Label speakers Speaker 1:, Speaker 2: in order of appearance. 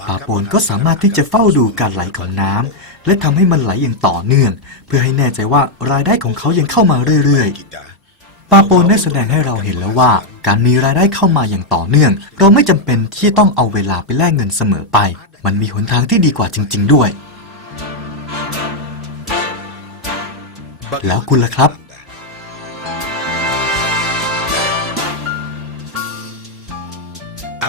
Speaker 1: ปาโปนก็สามารถที่จะเฝ้าดูการไหลของน้ำและทำให้มันไหลอย่างต่อเนื่อง เพื่อให้แน่ใจว่ารายได้ของเขายังเข้ามาเรื่อยๆ ปาโปนได้แสดงให้เราเห็นแล้วว่า การมีรายได้เข้ามาอย่างต่อเนื่อง เราไม่จำเป็นที่ต้องเอาเวลาไปแลกเงินเสมอไป มันมีหนทางที่ดีกว่าจริง ๆ ด้วย แล้วคุณล่ะครับ